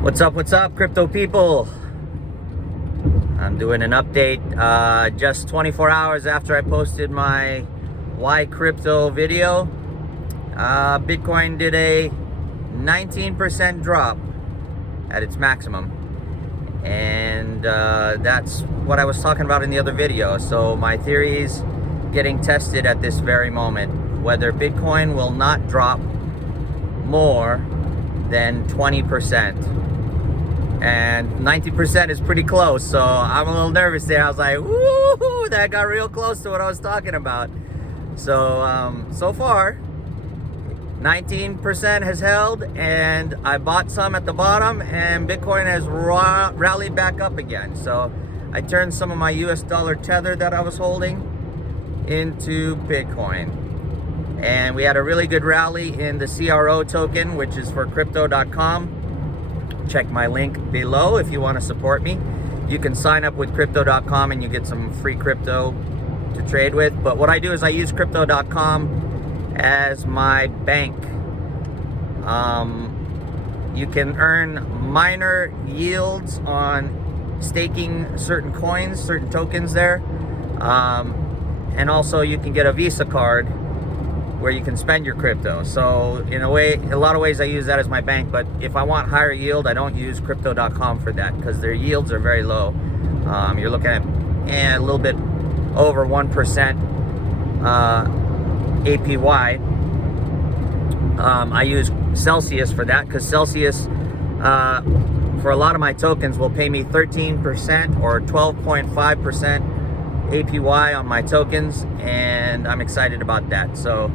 What's up, crypto people? I'm doing an update just 24 hours after I posted my Why Crypto video. Bitcoin did a 19% drop at its maximum. And that's what I was talking about in the other video. So my theory is getting tested at this very moment, whether Bitcoin will not drop more than 20%. And 90% is pretty close, so I'm a little nervous there. I was like, woo, that got real close to what I was talking about. So so far 19% has held, and I bought some at the bottom, and Bitcoin has rallied back up again. So I turned some of my US dollar tether that I was holding into Bitcoin, and we had a really good rally in the CRO token, which is for crypto.com. Check my link below if you want to support me. You can sign up with crypto.com and you get some free crypto to trade with. But what I do is I use crypto.com as my bank. You can earn minor yields on staking certain coins, certain tokens there. And also you can get a Visa card where you can spend your crypto. So in a lot of ways I use that as my bank, but if I want higher yield, I don't use crypto.com for that because their yields are very low. You're looking at a little bit over 1% APY. I use Celsius for that because Celsius, for a lot of my tokens, will pay me 13% or 12.5% APY on my tokens, and I'm excited about that. So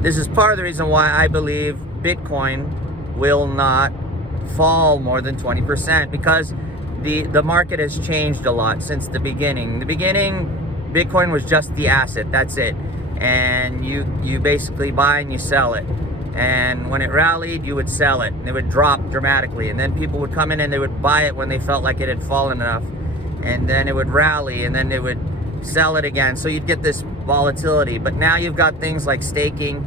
this is part of the reason why I believe Bitcoin will not fall more than 20%, because the market has changed a lot since the beginning. In the beginning, Bitcoin was just the asset, that's it. And you basically buy and you sell it. And when it rallied, you would sell it, and it would drop dramatically. And then people would come in and they would buy it when they felt like it had fallen enough. And then it would rally, and then they would sell it again. So you'd get this volatility. But now you've got things like staking,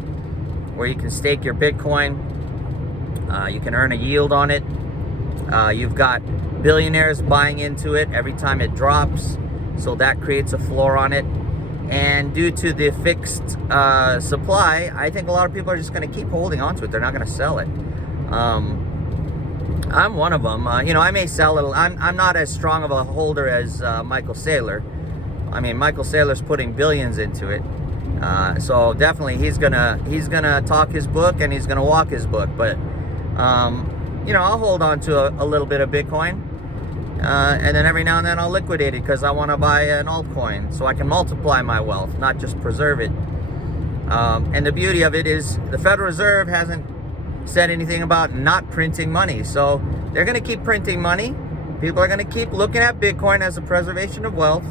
where you can stake your Bitcoin. You can earn a yield on it. You've got billionaires buying into it every time it drops. So that creates a floor on it. And due to the fixed supply, I think a lot of people are just going to keep holding on to it. They're not going to sell it. I'm one of them. I may sell it. I'm not as strong of a holder as Michael Saylor. I mean, Michael Saylor's putting billions into it. So definitely he's gonna talk his book and he's gonna walk his book. But I'll hold on to a little bit of Bitcoin. And then every now and then I'll liquidate it because I want to buy an altcoin so I can multiply my wealth, not just preserve it. And the beauty of it is the Federal Reserve hasn't said anything about not printing money. So they're going to keep printing money. People are going to keep looking at Bitcoin as a preservation of wealth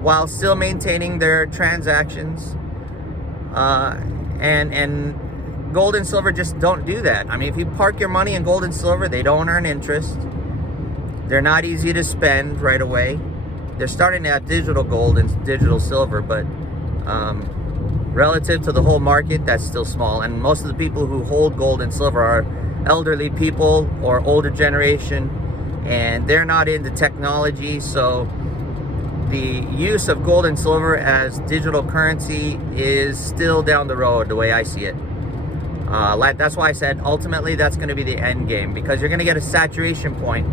while still maintaining their transactions. And gold and silver just don't do that. I mean, if you park your money in gold and silver, they don't earn interest. They're not easy to spend right away. They're starting to have digital gold and digital silver, but relative to the whole market, that's still small. And most of the people who hold gold and silver are elderly people or older generation, and they're not into technology. So the use of gold and silver as digital currency is still down the road, the way I see it. That's why I said ultimately that's going to be the end game, because you're going to get a saturation point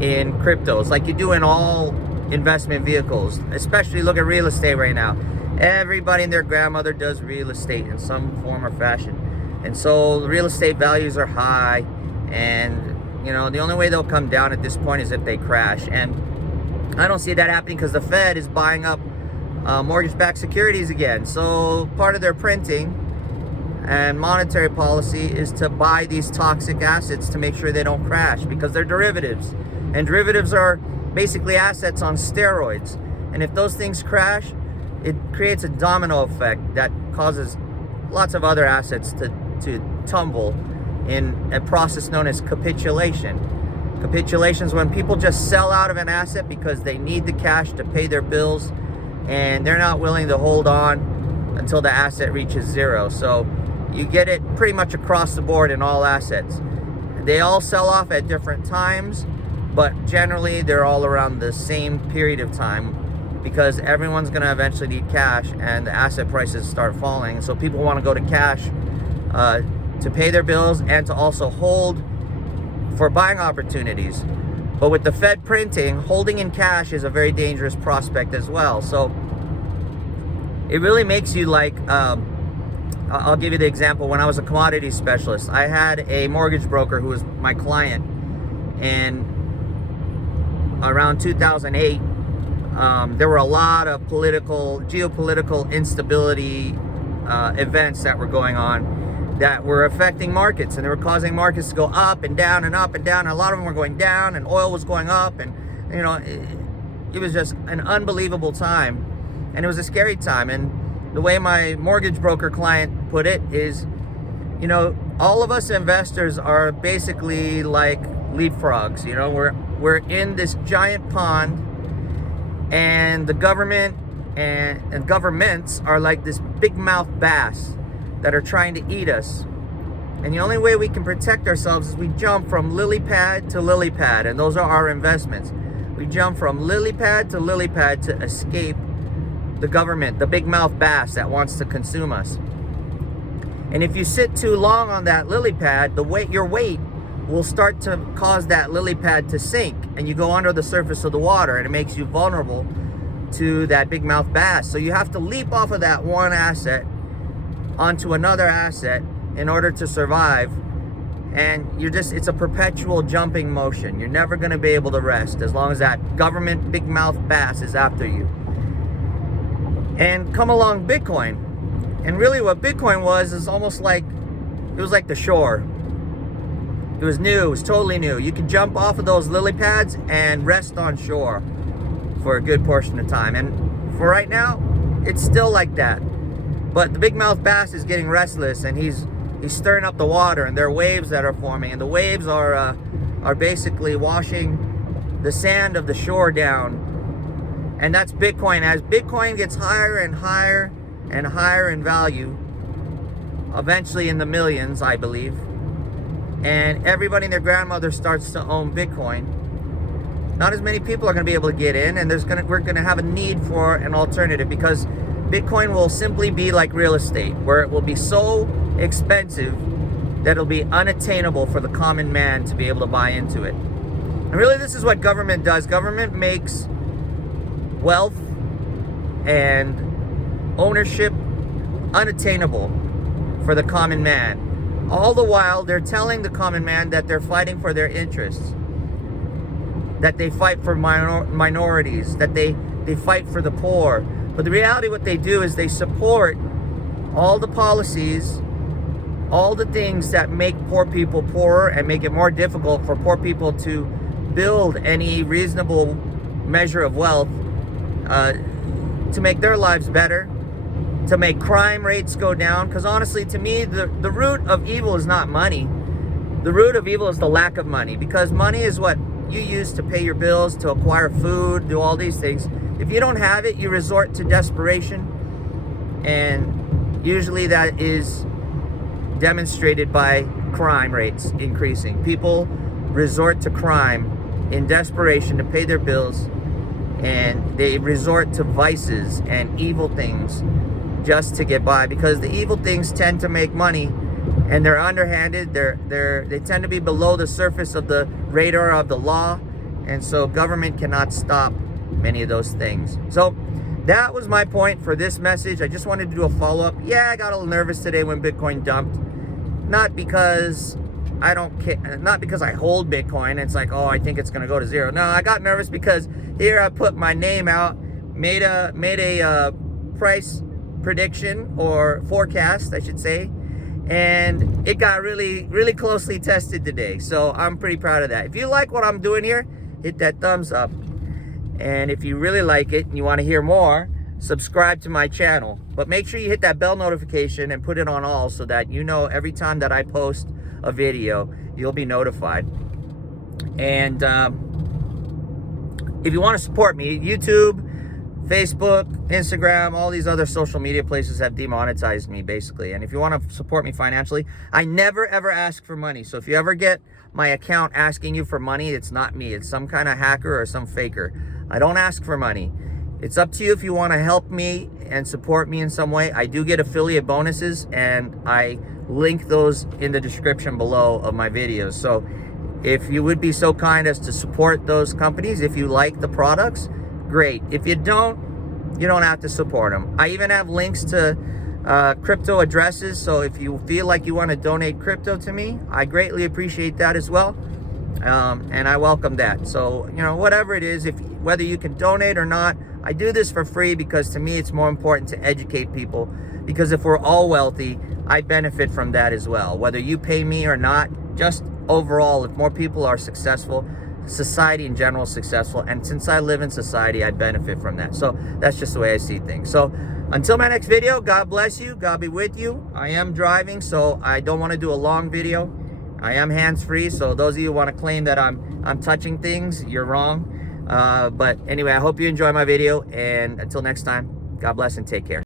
in cryptos like you do in all investment vehicles. Especially look at real estate right now. Everybody and their grandmother does real estate in some form or fashion, and so the real estate values are high, and the only way they'll come down at this point is if they crash. And I don't see that happening because the Fed is buying up mortgage-backed securities again. So part of their printing and monetary policy is to buy these toxic assets to make sure they don't crash, because they're derivatives, and derivatives are basically assets on steroids. And if those things crash, it creates a domino effect that causes lots of other assets to tumble in a process known as capitulation. Capitulation is when people just sell out of an asset because they need the cash to pay their bills, and they're not willing to hold on until the asset reaches zero. So you get it pretty much across the board in all assets. They all sell off at different times, but generally they're all around the same period of time, because everyone's going to eventually need cash and the asset prices start falling. So people want to go to cash to pay their bills and to also hold for buying opportunities. But with the Fed printing, holding in cash is a very dangerous prospect as well. So it really makes you like, I'll give you the example. When I was a commodity specialist, I had a mortgage broker who was my client, and around 2008, there were a lot of geopolitical instability events that were going on that were affecting markets, and they were causing markets to go up and down and up and down. And a lot of them were going down, and oil was going up, and you know, it was just an unbelievable time, and it was a scary time. And the way my mortgage broker client put it is, you know, all of us investors are basically like leapfrogs. You know, we're in this giant pond, and the government and governments are like this big mouth bass that are trying to eat us. And the only way we can protect ourselves is we jump from lily pad to lily pad, and those are our investments. We jump from lily pad to lily pad to escape the government, the big mouth bass that wants to consume us. And if you sit too long on that lily pad, your weight will start to cause that lily pad to sink, and you go under the surface of the water, and it makes you vulnerable to that big mouth bass. So you have to leap off of that one asset onto another asset in order to survive. And it's a perpetual jumping motion. You're never going to be able to rest as long as that government big mouth bass is after you. And come along Bitcoin, and really what Bitcoin was is almost like, it was like the shore. It was new. It was totally new. You could jump off of those lily pads and rest on shore for a good portion of time. And for right now, it's still like that. But the big mouth bass is getting restless, and he's stirring up the water, and there are waves that are forming, and the waves are basically washing the sand of the shore down. And that's Bitcoin. As Bitcoin gets higher and higher and higher in value, eventually in the millions, I believe, and everybody and their grandmother starts to own Bitcoin, not as many people are going to be able to get in, and we're going to have a need for an alternative, because Bitcoin will simply be like real estate, where it will be so expensive that it'll be unattainable for the common man to be able to buy into it. And really, this is what government does. Government makes wealth and ownership unattainable for the common man. All the while, they're telling the common man that they're fighting for their interests, that they fight for minorities, that they fight for the poor. But the reality, what they do is they support all the policies, all the things that make poor people poorer and make it more difficult for poor people to build any reasonable measure of wealth, to make their lives better, to make crime rates go down. Because honestly, to me, the root of evil is not money. The root of evil is the lack of money, because money is what you use to pay your bills, to acquire food, do all these things. If you don't have it, you resort to desperation, and usually that is demonstrated by crime rates increasing. People resort to crime in desperation to pay their bills, and they resort to vices and evil things just to get by, because the evil things tend to make money, and they're underhanded. They tend to be below the surface of the radar of the law, and so government cannot stop many of those things. So that was my point for this message. I just wanted to do a follow-up. Yeah, I got a little nervous today when Bitcoin dumped. Not because I don't care, not because I hold Bitcoin. It's like, oh, I think it's gonna go to zero. No, I got nervous because here I put my name out, made a price prediction, or forecast, I should say, and it got really, really closely tested today. So I'm pretty proud of that. If you like what I'm doing here, hit that thumbs up. And if you really like it and you want to hear more, subscribe to my channel. But make sure you hit that bell notification and put it on all, so that you know every time that I post a video, you'll be notified. And if you want to support me, YouTube, Facebook, Instagram, all these other social media places have demonetized me, basically. And if you want to support me financially, I never ever ask for money. So if you ever get my account asking you for money, it's not me. It's some kind of hacker or some faker. I don't ask for money. It's up to you if you want to help me and support me in some way. I do get affiliate bonuses, and I link those in the description below of my videos. So if you would be so kind as to support those companies, if you like the products, great. If you don't have to support them. I even have links to crypto addresses, so if you feel like you want to donate crypto to me, I greatly appreciate that as well, and I welcome that. So whatever it is, whether you can donate or not, I do this for free because to me it's more important to educate people, because if we're all wealthy, I benefit from that as well. Whether you pay me or not, just overall, if more people are successful, society in general is successful, and since I live in society, I benefit from that. So that's just the way I see things. So until my next video, God bless you, God be with you. I am driving, so I don't want to do a long video. I am hands-free, so those of you who want to claim that I'm touching things, you're wrong. But anyway, I hope you enjoy my video, and until next time, God bless and take care.